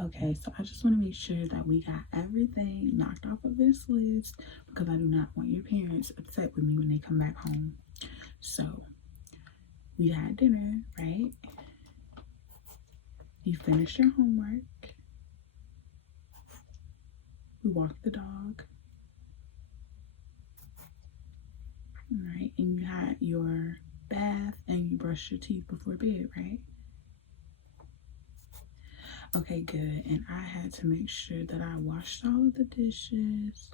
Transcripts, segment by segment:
Okay, so I just want to make sure that we got everything knocked off of this list because I do not want your parents upset with me when they come back home. So we had dinner, right? You finished your homework. We walked the dog. All right, and you had your bath and you brushed your teeth before bed, right? Okay, good. And I had to make sure that I washed all of the dishes,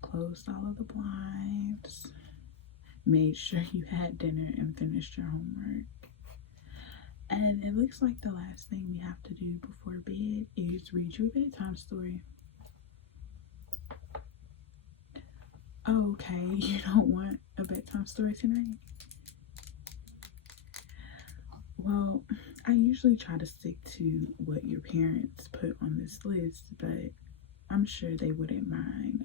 closed all of the blinds, made sure you had dinner and finished your homework. And it looks like the last thing we have to do before bed is read you a bedtime story. Okay, you don't want a bedtime story tonight? Well, I usually try to stick to what your parents put on this list, but I'm sure they wouldn't mind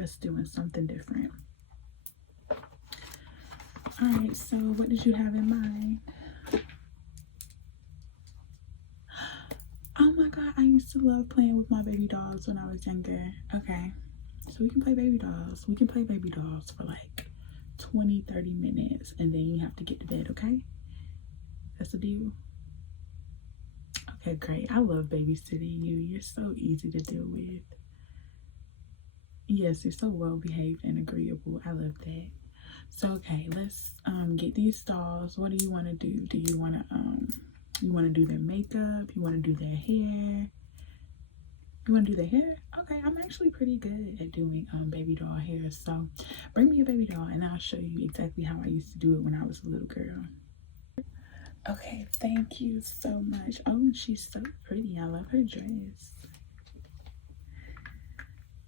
us doing something different. All right, so what did you have in mind? Oh my God, I used to love playing with my baby dolls when I was younger. Okay, so we can play baby dolls. We can play baby dolls for like 20-30 minutes and then you have to get to bed, okay? That's a deal? Okay, great. I love babysitting you. You're so easy to deal with. Yes, you're so well behaved and agreeable. I love that. So okay, let's get these dolls. What do you want to do? Do you want to do their makeup? You want to do their hair? You want to do their hair? Okay, I'm actually pretty good at doing baby doll hair. So bring me a baby doll and I'll show you exactly how I used to do it when I was a little girl. Okay, thank you so much. Oh, she's so pretty. I love her dress.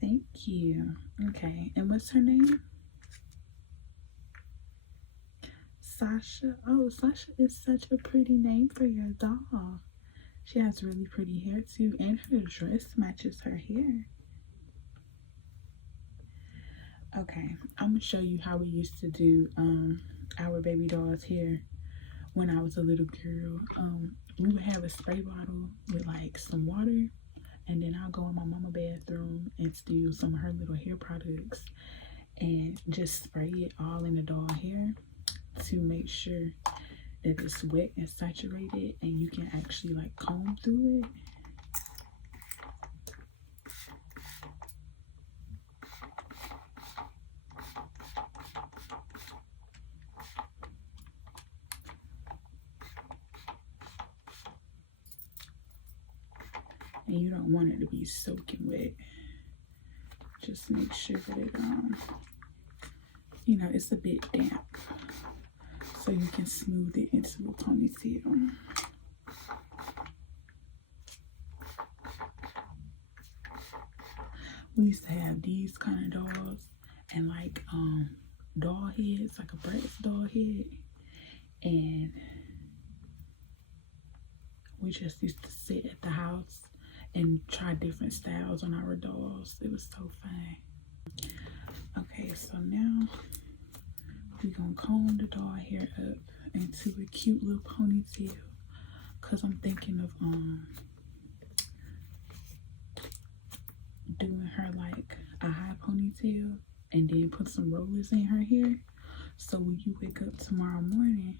Thank you. Okay, and what's her name? Sasha. Oh, Sasha is such a pretty name for your doll. She has really pretty hair too, and her dress matches her hair. Okay, I'm gonna show you how we used to do our baby doll's hair when I was a little girl. We would have a spray bottle with like some water, and then I'll go in my mama bathroom and steal some of her little hair products and just spray it all in the doll hair to make sure that it's wet and saturated and you can actually like comb through it. And you don't want it to be soaking wet. Just make sure that it you know, it's a bit damp so you can smooth it into a ponytail. We used to have these kind of dolls and like doll heads, like a Bratz doll head, and we just used to sit at the house and try different styles on our dolls. It was so fun. Okay, so now we're gonna comb the doll hair up into a cute little ponytail because I'm thinking of doing her like a high ponytail and then put some rollers in her hair, so when you wake up tomorrow morning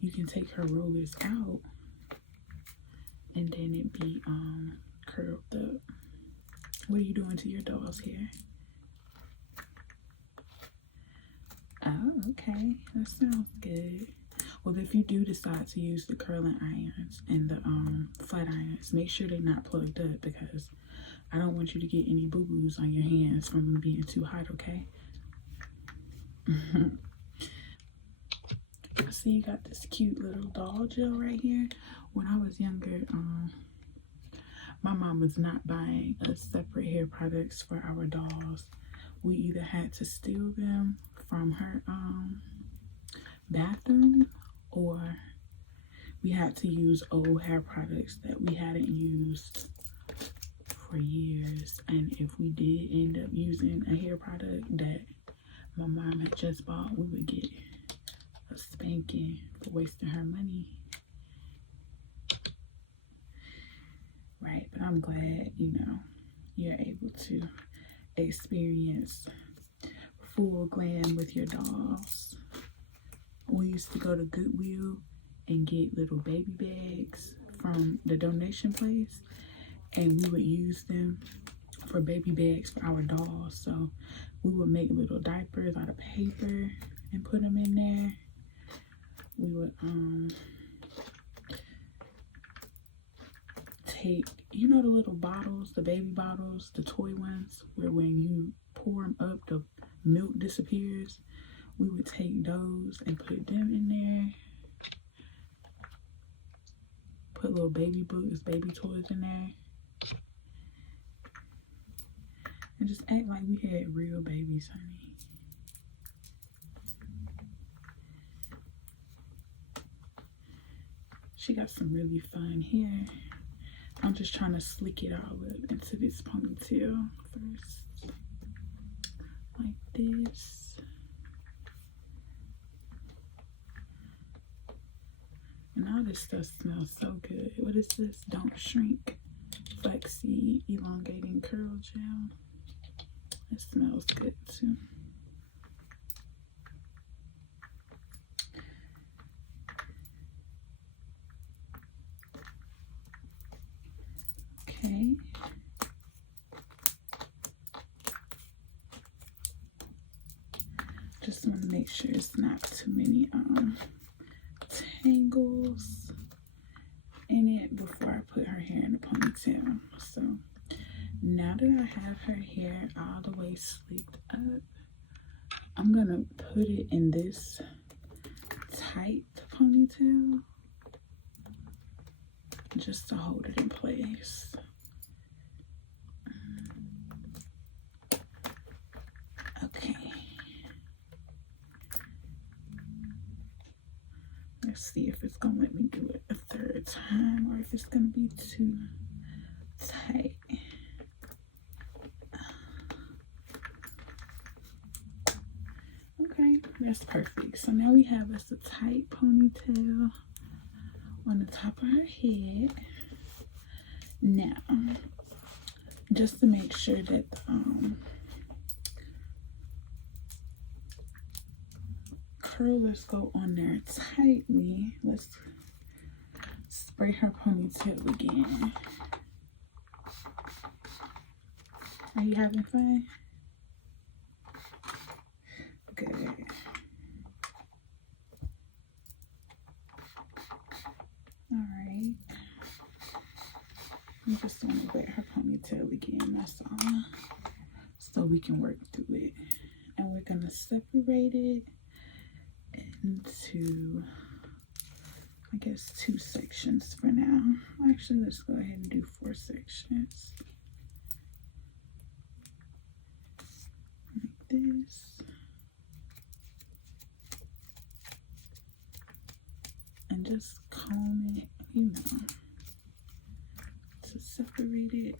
you can take her rollers out and then it be curled up. What are you doing to your doll's hair? Oh, okay, that sounds good. Well, if you do decide to use the curling irons and the flat irons, make sure they're not plugged up because I don't want you to get any boo-boos on your hands from being too hot, okay? See, you got this cute little doll gel right here. When I was younger, my mom was not buying us separate hair products for our dolls. We either had to steal them from her bathroom or we had to use old hair products that we hadn't used for years. And if we did end up using a hair product that my mom had just bought, we would get a spanking for wasting her money. right? But I'm glad, you know, you're able to experience full glam with your dolls. We used to go to Goodwill and get little baby bags from the donation place, and we would use them for baby bags for our dolls. So we would make little diapers out of paper and put them in there. We would take, you know, the little bottles, the baby bottles, the toy ones, where when you pour them up, the milk disappears. We would take those and put them in there. Put little baby books, baby toys in there. And just act like we had real babies, honey. She got some really fun hair. I'm just trying to slick it all up into this ponytail first. Like this. And all this stuff smells so good. What is this? Don't Shrink Flexi Elongating Curl Gel. It smells good too. Okay. Just want to make sure it's not too many tangles in it before I put her hair in the ponytail. So now that I have her hair all the way slicked up, I'm gonna put it in this tight ponytail just to hold it in place. Okay. Let's see if it's gonna let me do it a third time or if it's gonna be too tight. Okay, that's perfect. So now we have us a tight ponytail on the top of her head. Now, just to make sure that curlers go on there tightly, let's spray her ponytail again. Are you having fun? Good. All right. I just want to wet her ponytail again, that's all. So we can work through it. And we're going to separate it into, I guess, 2 sections for now. Actually, let's go ahead and do 4 sections. Like this. And just comb it, you know, to separate it.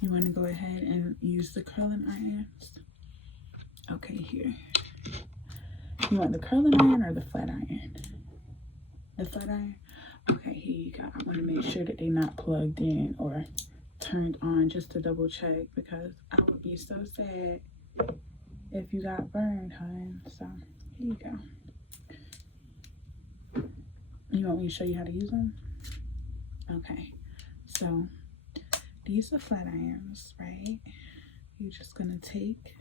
You want to go ahead and use the curling irons. Okay, here. You want the curling iron or the flat iron? The flat iron? Okay, here you go. I want to make sure that they're not plugged in or turned on, just to double check, because I would be so sad if you got burned, hon. So here you go. You want me to show you how to use them? Okay, so these are flat irons, right? You're just gonna take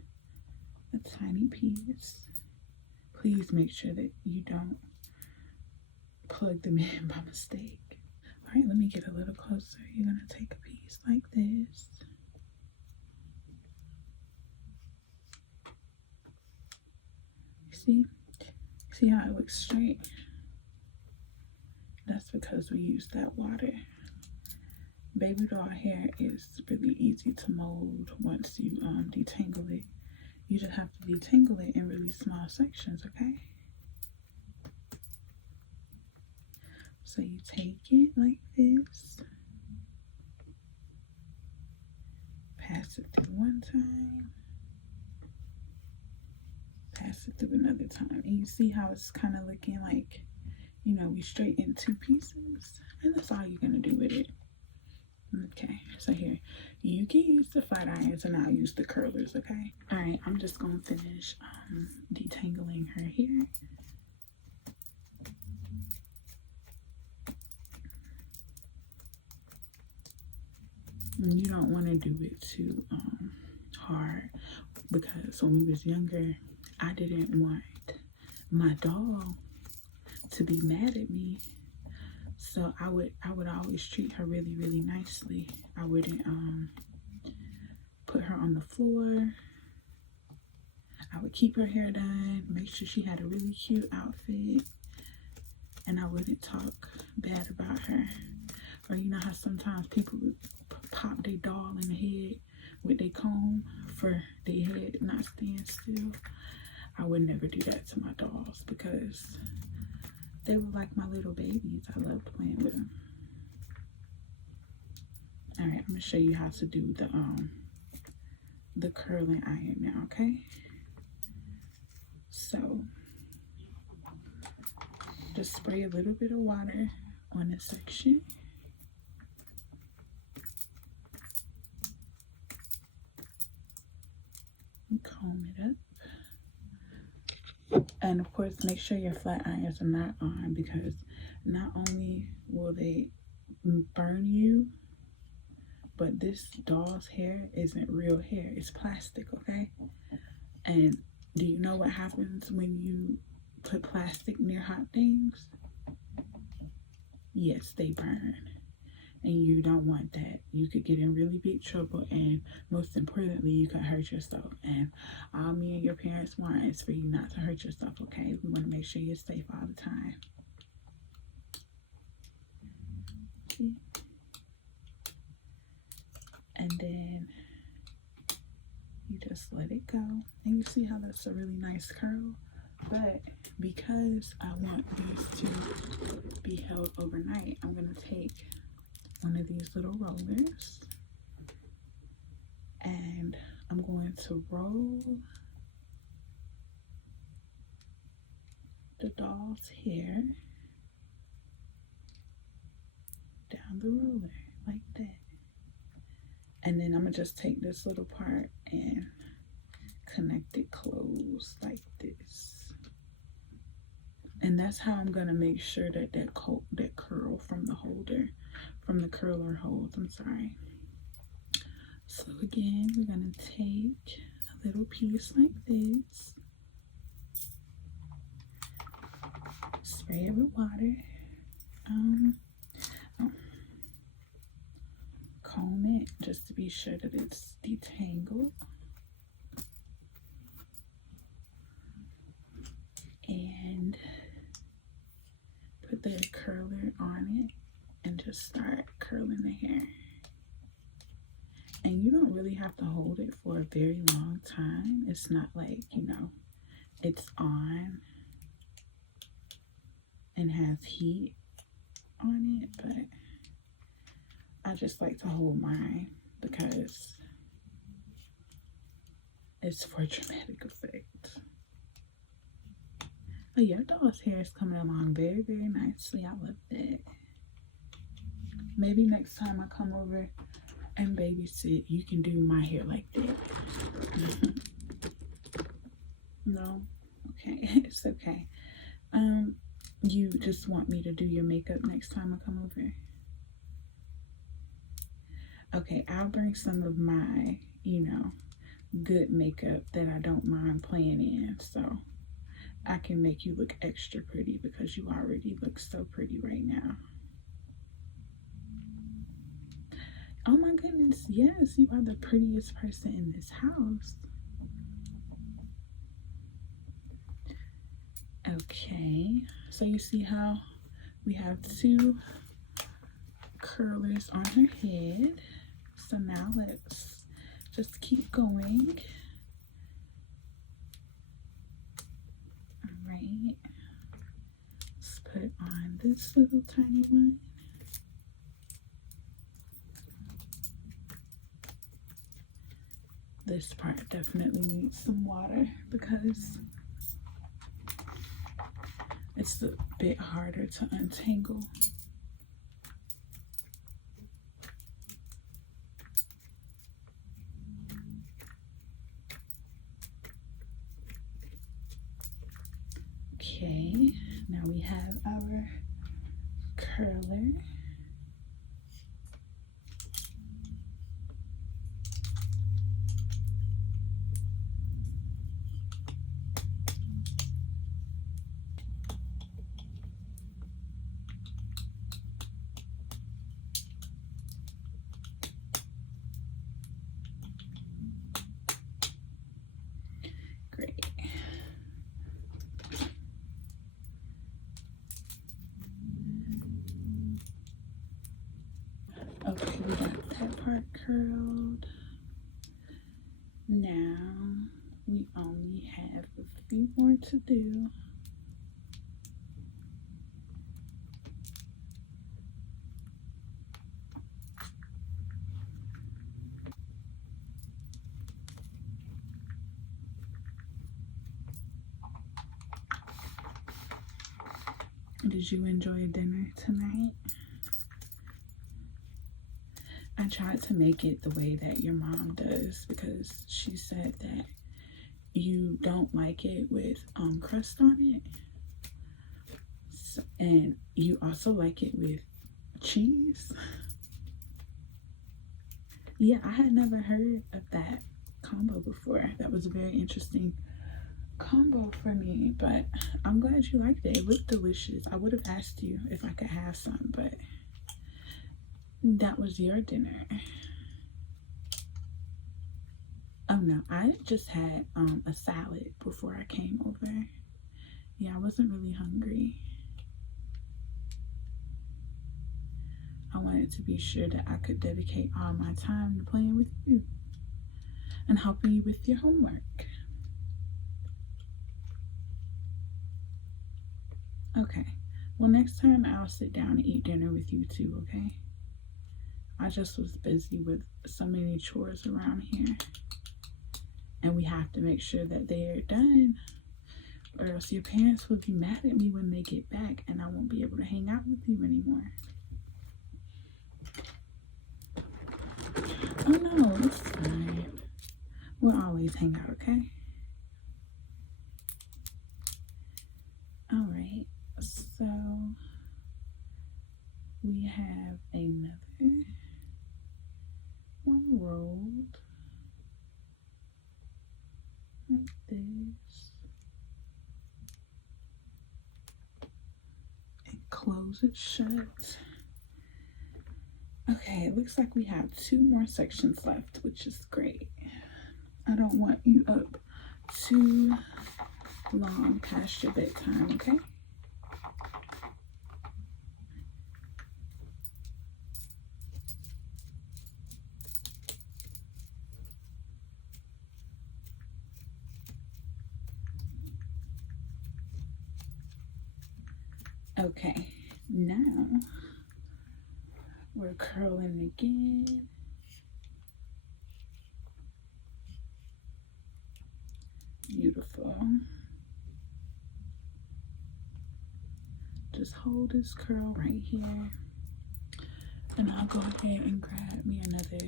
a tiny piece. Please make sure that you don't plug them in by mistake. All right, let me get a little closer. You're gonna take a piece like this. See how it looks straight? That's because we use that water. Baby doll hair is really easy to mold once you detangle it. You just have to detangle it in really small sections, okay? So you take it like this, pass it through one time, pass it through another time. And you see how it's kind of looking like, you know, we straighten 2 pieces, and that's all you're gonna do with it. Okay, so here, you can use the flat irons and I'll use the curlers, okay? All right, I'm just gonna finish detangling her hair. And you don't want to do it too hard, because when we was younger, I didn't want my doll to be mad at me. So I would always treat her really, really nicely. I wouldn't put her on the floor. I would keep her hair done, make sure she had a really cute outfit, and I wouldn't talk bad about her. Or you know how sometimes people would pop their doll in the head with their comb for their head not staying still. I would never do that to my dolls because they were like my little babies. I loved playing with them. All right, I'm gonna show you how to do the curling iron now, okay? So just spray a little bit of water on this section. Comb it up. And of course, make sure your flat irons are not on, because not only will they burn you, but this doll's hair isn't real hair, it's plastic, okay? And do you know what happens when you put plastic near hot things? Yes, they burn. And you don't want that. You could get in really big trouble, and most importantly, you could hurt yourself. And all me and your parents want is for you not to hurt yourself, okay? We want to make sure you're safe all the time. Okay. And then you just let it go. And you see how that's a really nice curl? But because I want these to be held overnight, I'm going to take one of these little rollers and I'm going to roll the doll's hair down the roller like that. And then I'm gonna just take this little part and connect it closed like this. And that's how I'm gonna make sure that that curl from the holder, from the curler holds, I'm sorry. So again, we're gonna take a little piece like this, spray it with water, comb it just to be sure that it's detangled, and put the curler on it and just start curling the hair. And you don't really have to hold it for a very long time. It's not like, you know, it's on and has heat on it, but I just like to hold mine because it's for dramatic effect. Oh yeah, doll's hair is coming along very, very nicely. I love that. Maybe next time I come over and babysit, you can do my hair like that. No? Okay, it's okay. You just want me to do your makeup next time I come over? Okay, I'll bring some of my, you know, good makeup that I don't mind playing in, so I can make you look extra pretty because you already look so pretty right now. Oh my goodness, yes, you are the prettiest person in this house. Okay, so you see how we have 2 curlers on her head. So now let's just keep going. All right, let's put on this little tiny one. This part definitely needs some water because It's a bit harder to untangle. Okay, now we have our curler. Great. Okay, we got that part curled. Now we only have a few more to do. Did you enjoy dinner tonight? I tried to make it the way that your mom does because she said that you don't like it with crust on it. So, and you also like it with cheese. Yeah, I had never heard of that combo before. That was a very interesting combo for me, but I'm glad you liked it. It looked delicious. I would have asked you if I could have some, but that was your dinner. Oh no, I just had a salad before I came over. Yeah, I wasn't really hungry. I wanted to be sure that I could dedicate all my time to playing with you and helping you with your homework. Okay, well, next time I'll sit down and eat dinner with you too, okay? I just was busy with so many chores around here, and we have to make sure that they're done, or else your parents will be mad at me when they get back and I won't be able to hang out with you anymore. Oh no, it's fine. We'll always hang out, okay? All right, so we have another one rolled like this. And close it shut. Okay, it looks like we have 2 more sections left, which is great. I don't want you up too long past your bedtime, okay? Okay, now we're curling again. Beautiful. Just hold this curl right here, and I'll go ahead and grab me another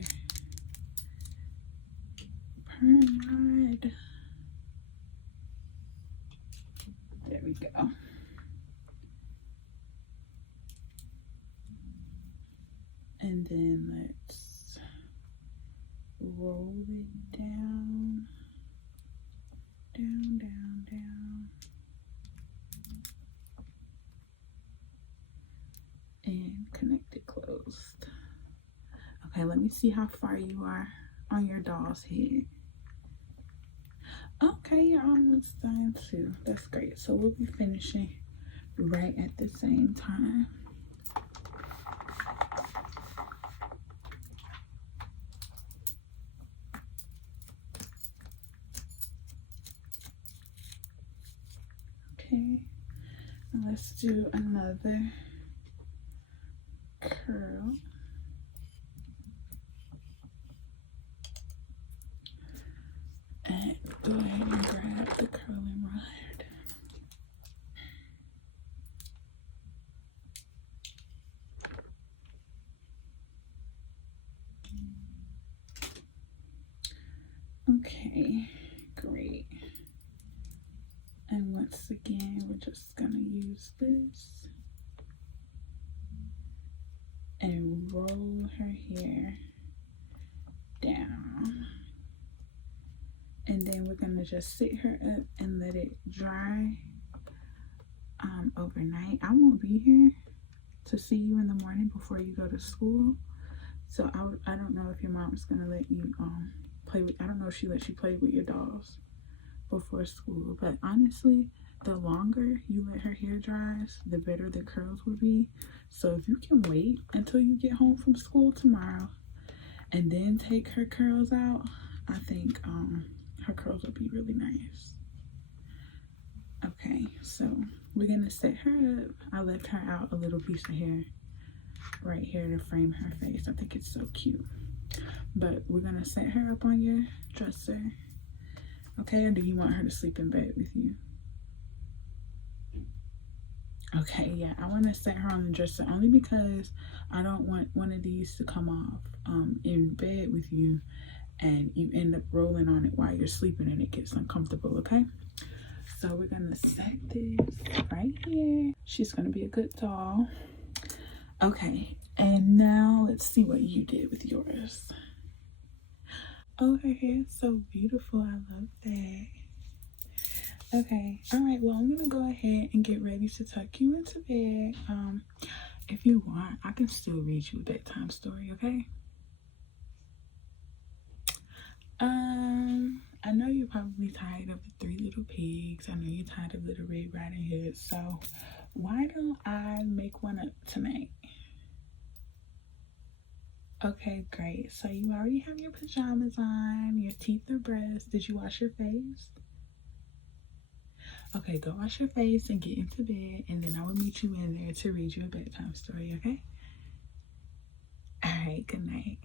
perm rod. There we go. And then let's roll it down, down, down, down. And connect it closed. Okay, let me see how far you are on your doll's head. Okay, you're almost done too. That's great. So we'll be finishing right at the same time. Okay, now let's do another curl. And go ahead and grab the curling rod. Okay, great. And once again, we're just gonna use this and roll her hair down. And then we're gonna just sit her up and let it dry overnight. I won't be here to see you in the morning before you go to school. So I don't know if your mom's gonna let you play with, I don't know if she lets you play with your dolls before school, but honestly, the longer you let her hair dries, the better the curls will be. So if you can wait until you get home from school tomorrow and then take her curls out, I think her curls will be really nice. Okay, so we're gonna set her up. I left her out a little piece of hair right here to frame her face. I think it's so cute. But we're gonna set her up on your dresser. Okay, or do you want her to sleep in bed with you? Okay, yeah, I want to set her on the dresser only because I don't want one of these to come off in bed with you and you end up rolling on it while you're sleeping and it gets uncomfortable, okay? So we're gonna set this right here. She's gonna be a good doll. Okay, and now let's see what you did with yours. Oh, her hair's so beautiful. I love that. Okay, all right, well, I'm gonna go ahead and get ready to tuck you into bed. If you want, I can still read you a bedtime story, okay? I know you're probably tired of the Three Little Pigs. I know you're tired of Little Red Riding Hood, so why don't I make one up tonight? Okay, great. So you already have your pajamas on, your teeth are brushed. Did you wash your face? Okay, go wash your face and get into bed, and then I will meet you in there to read you a bedtime story, okay? All right, good night.